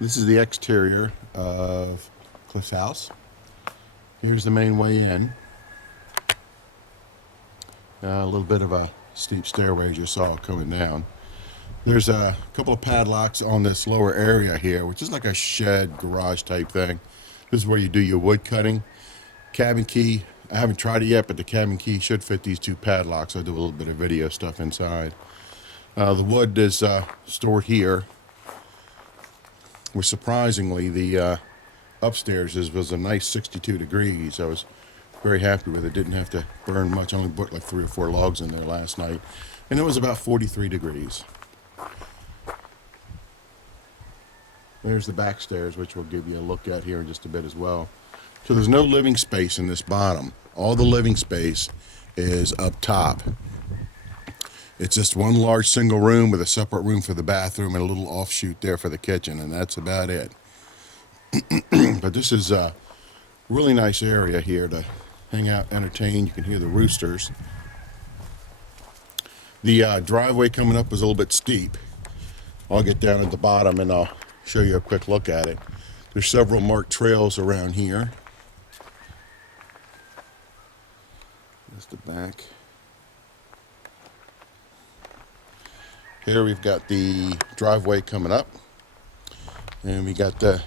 This is the exterior of Cliff's house. Here's the main way in. A little bit of a steep stairway as you saw coming down. There's a couple of padlocks on this lower area here, which is like a shed garage type thing. This is where you do your wood cutting. Cabin key, I haven't tried it yet, but the cabin key should fit these two padlocks. I'll do a little bit of video stuff inside. The wood is stored here, which surprisingly the upstairs was a nice 62 degrees. I was very happy with it. Didn't have to burn much. I only put like 3 or 4 logs in there last night, and it was about 43 degrees. There's the back stairs, which we'll give you a look at here in just a bit as well. So there's no living space in this bottom. All the living space is up top. It's just one large single room with a separate room for the bathroom and a little offshoot there for the kitchen, and that's about it. But this is a really nice area here to hang out, entertain. You can hear the roosters. The driveway coming up is a little bit steep. I'll get down at the bottom and I'll show you a quick look at it. There's several marked trails around here. There's the back. Here we've got the driveway coming up, and we got the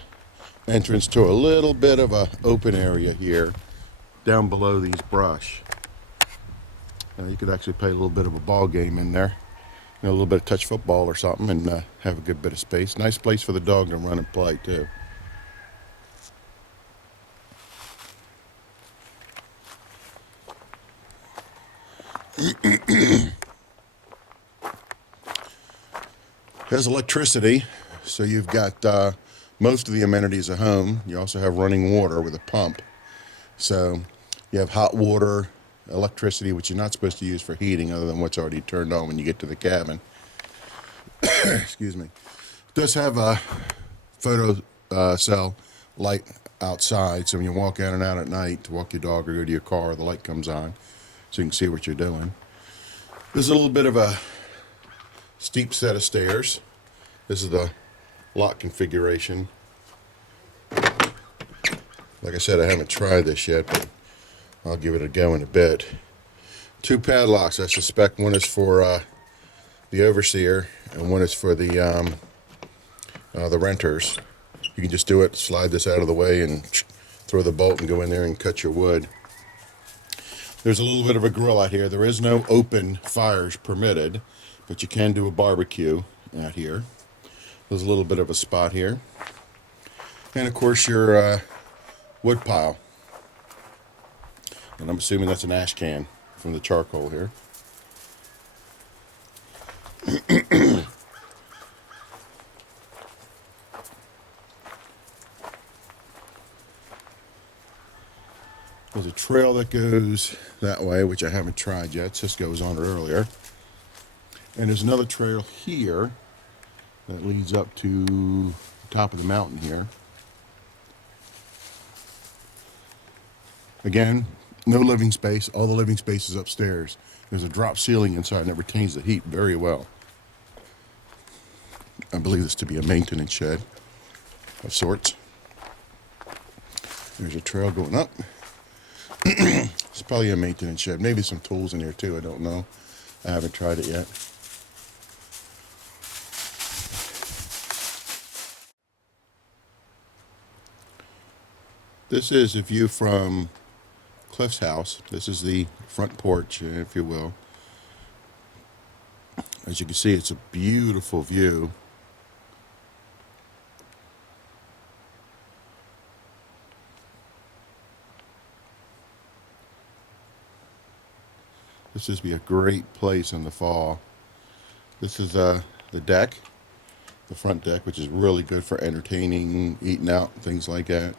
entrance to a little bit of a open area here down below these brush. You could actually play a little bit of a ball game in there, a little bit of touch football or something, and have a good bit of space. Nice place for the dog to run and play too. There's electricity, so you've got most of the amenities at home. You also have running water with a pump. So you have hot water, electricity, which you're not supposed to use for heating other than what's already turned on when you get to the cabin. Excuse me. It does have a photo cell light outside, so when you walk in and out at night to walk your dog or go to your car, the light comes on so you can see what you're doing. There's a little bit of a steep set of stairs. This is the lock configuration. Like I said, I haven't tried this yet, but I'll give it a go in a bit. 2 padlocks. I suspect one is for the overseer and one is for the renters. You can just do it, slide this out of the way and throw the bolt and go in there and cut your wood. There's a little bit of a grill out here. There is no open fires permitted, but you can do a barbecue out here. There's a little bit of a spot here. And of course your wood pile. And I'm assuming that's an ash can from the charcoal here. There's a trail that goes that way, which I haven't tried yet. Cisco was on it earlier. And there's another trail here that leads up to the top of the mountain here. Again, no living space. All the living space is upstairs. There's a drop ceiling inside and it retains the heat very well. I believe this to be a maintenance shed of sorts. There's a trail going up. It's probably a maintenance shed. Maybe some tools in here too. I don't know. I haven't tried it yet. This is a view from Cliff's house. This is the front porch, if you will. As you can see, it's a beautiful view. This would be a great place in the fall. This is the deck, the front deck, which is really good for entertaining, eating out, things like that.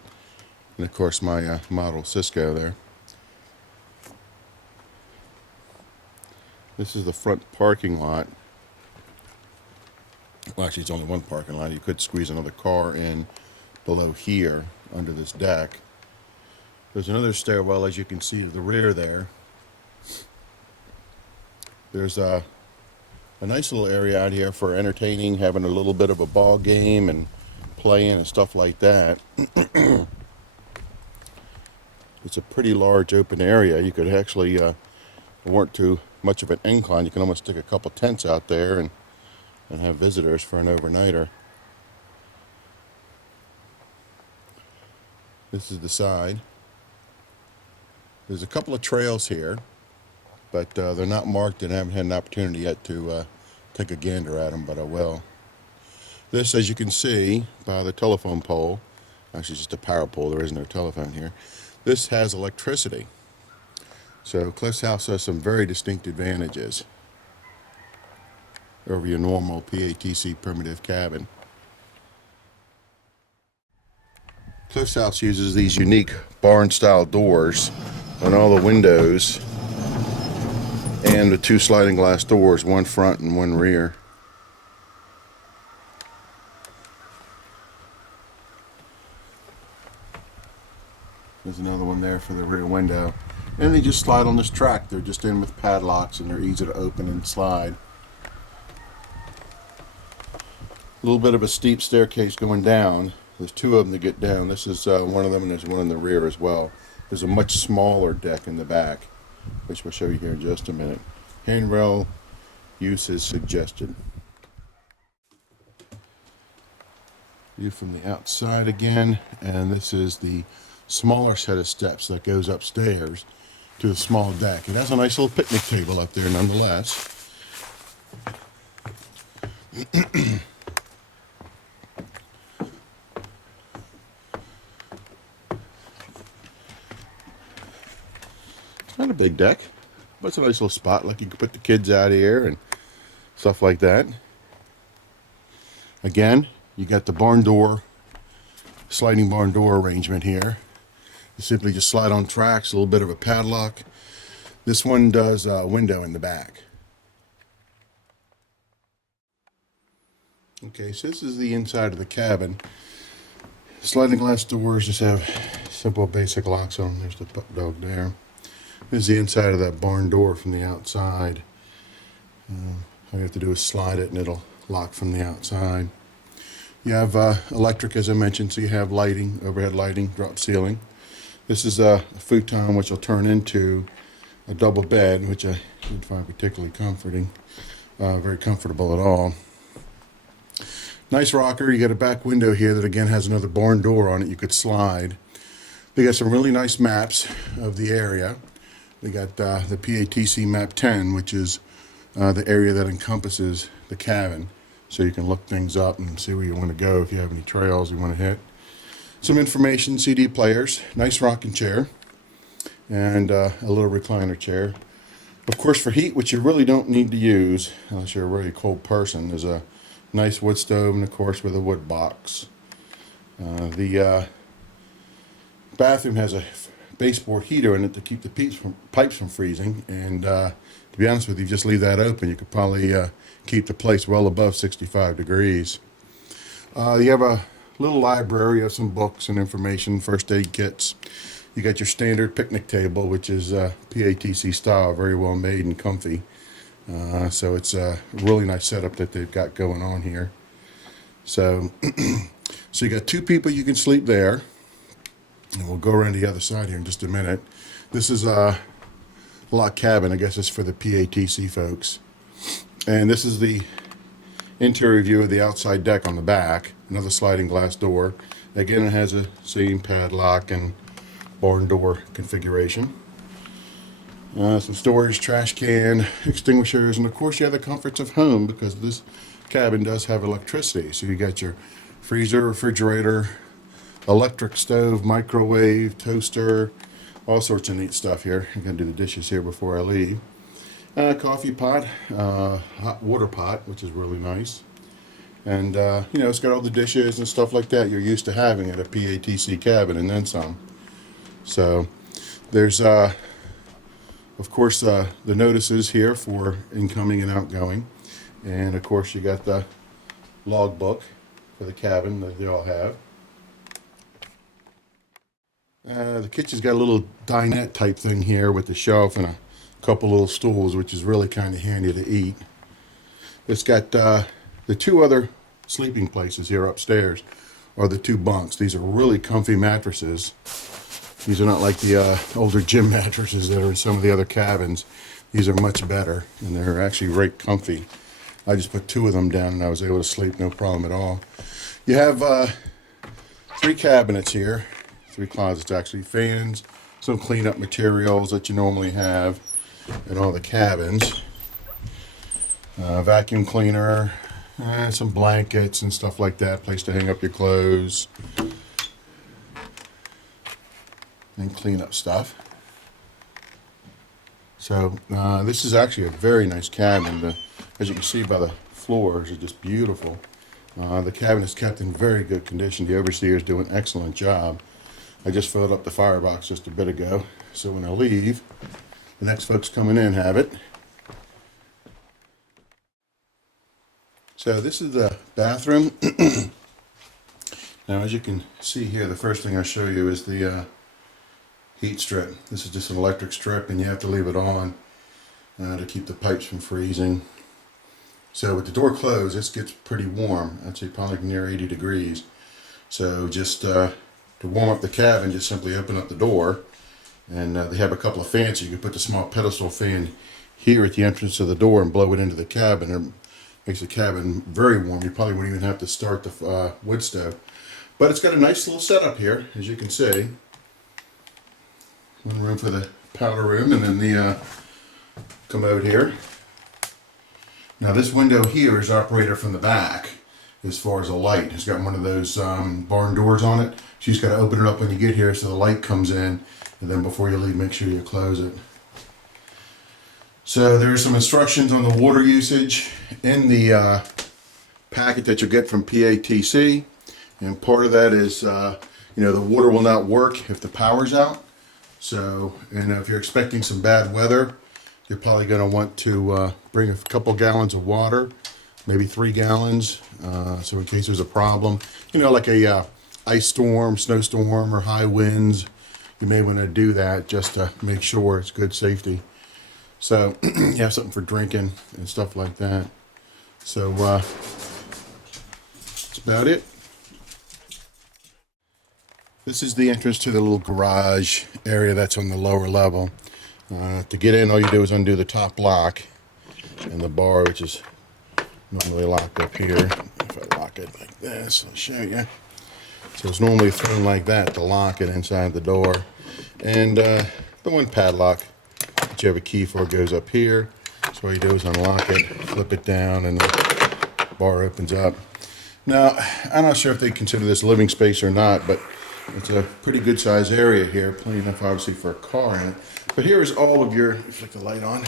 And of course my model Cisco there. This is the front parking lot. Well, actually it's only one parking lot. You could squeeze another car in below here under this deck. There's another stairwell, as you can see, to the rear there. There's a nice little area out here for entertaining, having a little bit of a ball game and play in and stuff like that. It's a pretty large open area. You could actually, if it weren't too much of an incline, you can almost stick a couple tents out there and have visitors for an overnighter. This is the side. There's a couple of trails here, but they're not marked and I haven't had an opportunity yet to take a gander at them, but I will. This, as you can see by the telephone pole, actually just a power pole, there is no telephone here. This has electricity. So Cliff's house has some very distinct advantages over your normal PATC primitive cabin. Cliff's house uses these unique barn-style doors on all the windows and the two sliding glass doors, one front and one rear. There's another one there for the rear window. And they just slide on this track. They're just in with padlocks and they're easy to open and slide. A little bit of a steep staircase going down. There's two of them to get down. This is one of them, and there's one in the rear as well. There's a much smaller deck in the back, which we'll show you here in just a minute. Handrail use is suggested. View from the outside again, and this is the smaller set of steps that goes upstairs to the small deck. It has a nice little picnic table up there nonetheless. Not a big deck, but it's a nice little spot. Like you can put the kids out here and stuff like that. Again, you got the barn door, sliding barn door arrangement here. You simply just slide on tracks, a little bit of a padlock. This one does a window in the back. Okay, so this is the inside of the cabin. Sliding glass doors just have simple basic locks on them. There's the pup dog there. This is the inside of that barn door from the outside. All you have to do is slide it and it'll lock from the outside. You have electric, as I mentioned, so you have lighting, overhead lighting, drop ceiling. This is a futon which will turn into a double bed, which I would find particularly comforting, very comfortable at all. Nice rocker. You got a back window here that again has another barn door on it you could slide. They got some really nice maps of the area. They got the PATC map 10, which is the area that encompasses the cabin. So you can look things up and see where you want to go if you have any trails you want to hit. Some information, CD players, nice rocking chair, and a little recliner chair. Of course, for heat, which you really don't need to use unless you're a really cold person, there's a nice wood stove and, of course, with a wood box. The bathroom has a baseboard heater in it to keep the pipes from freezing, and to be honest with you, just leave that open. You could probably keep the place well above 65 degrees. You have a little library of some books and information, first aid kits. You got your standard picnic table, which is PATC style, very well made and comfy. So it's a really nice setup that they've got going on here. So, so you got two people you can sleep there. And we'll go around the other side here in just a minute. This is a log cabin. I guess it's for the PATC folks. And this is the interior view of the outside deck on the back. Another sliding glass door. Again, it has a same padlock and barn door configuration. Some storage, trash can, extinguishers, and of course you have the comforts of home because this cabin does have electricity. So you got your freezer, refrigerator, electric stove, microwave, toaster, all sorts of neat stuff here. I'm going to do the dishes here before I leave. Coffee pot, hot water pot, which is really nice. And, you know, it's got all the dishes and stuff like that you're used to having at a PATC cabin and then some. So there's, of course, the notices here for incoming and outgoing. And, of course, you got the log book for the cabin that they all have. The kitchen's got a little dinette type thing here with the shelf and a couple little stools, which is really kind of handy to eat. It's got the two other sleeping places here upstairs are the 2 bunks. These are really comfy mattresses. These are not like the older gym mattresses that are in some of the other cabins. These are much better, and they're actually very comfy. I just put 2 of them down and I was able to sleep no problem at all. You have 3 cabinets here, 3 closets actually, fans, some cleanup materials that you normally have in all the cabins, vacuum cleaner, some blankets and stuff like that, place to hang up your clothes and clean up stuff. So this is actually a very nice cabin. As you can see by the floors, are just beautiful. The cabin is kept in very good condition. The overseer is doing an excellent job. I just filled up the firebox just a bit ago, so when I leave, the next folks coming in have it. So this is the bathroom. Now, as you can see here, the first thing I show you is the heat strip. This is just an electric strip, and you have to leave it on to keep the pipes from freezing. So with the door closed, this gets pretty warm. I'd say probably near 80 degrees. So just to warm up the cabin, just simply open up the door, and they have a couple of fans. So you can put the small pedestal fan here at the entrance of the door and blow it into the cabin. It makes the cabin very warm. You probably wouldn't even have to start the wood stove. But it's got a nice little setup here, as you can see. One room for the powder room, and then the commode here. Now this window here is operated from the back as far as a light. It's got one of those barn doors on it. So you just got to open it up when you get here so the light comes in, and then before you leave, make sure you close it. So there's some instructions on the water usage in the packet that you'll get from PATC, and part of that is the water will not work if the power's out. So, and if you're expecting some bad weather, you're probably going to want to bring a couple gallons of water, maybe 3 gallons, so in case there's a problem, like a ice storm, snowstorm, or high winds, you may want to do that just to make sure it's good safety. So you have something for drinking and stuff like that. So that's about it. This is the entrance to the little garage area that's on the lower level. To get in, all you do is undo the top lock and the bar, which is normally locked up here. If I lock it like this, I'll show you. So it's normally thrown like that to lock it inside the door. And the one padlock that you have a key for goes up here. So all you do is unlock it, flip it down, and the bar opens up. Now, I'm not sure if they consider this living space or not, but it's a pretty good size area here, plenty enough obviously for a car in it. But here is all of your, flick the light on.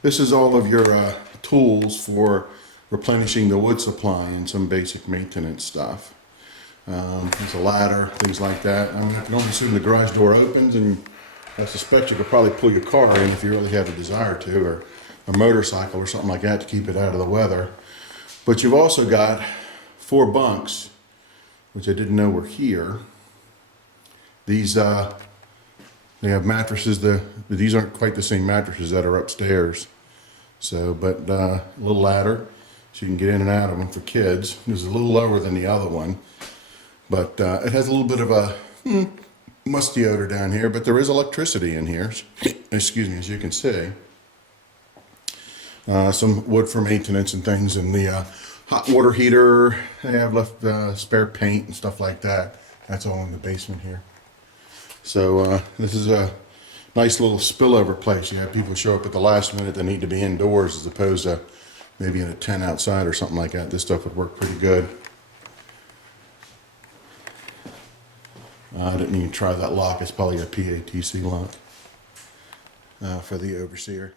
This is all of your tools for replenishing the wood supply and some basic maintenance stuff. There's a ladder, things like that. I mean, I can only assume the garage door opens, and I suspect you could probably pull your car in if you really had a desire to, or a motorcycle or something like that to keep it out of the weather. But you've also got 4 bunks, which I didn't know were here. These they have mattresses. These aren't quite the same mattresses that are upstairs. So, but a little ladder so you can get in and out of them for kids. This is a little lower than the other one, but it has a little bit of a musty odor down here. But there is electricity in here. Excuse me, as you can see. Some wood for maintenance and things, and the hot water heater. They have left spare paint and stuff like that. That's all in the basement here. So this is a nice little spillover place. You have people show up at the last minute that need to be indoors as opposed to maybe in a tent outside or something like that. This stuff would work pretty good. I didn't even try that lock. It's probably a PATC lock for the overseer.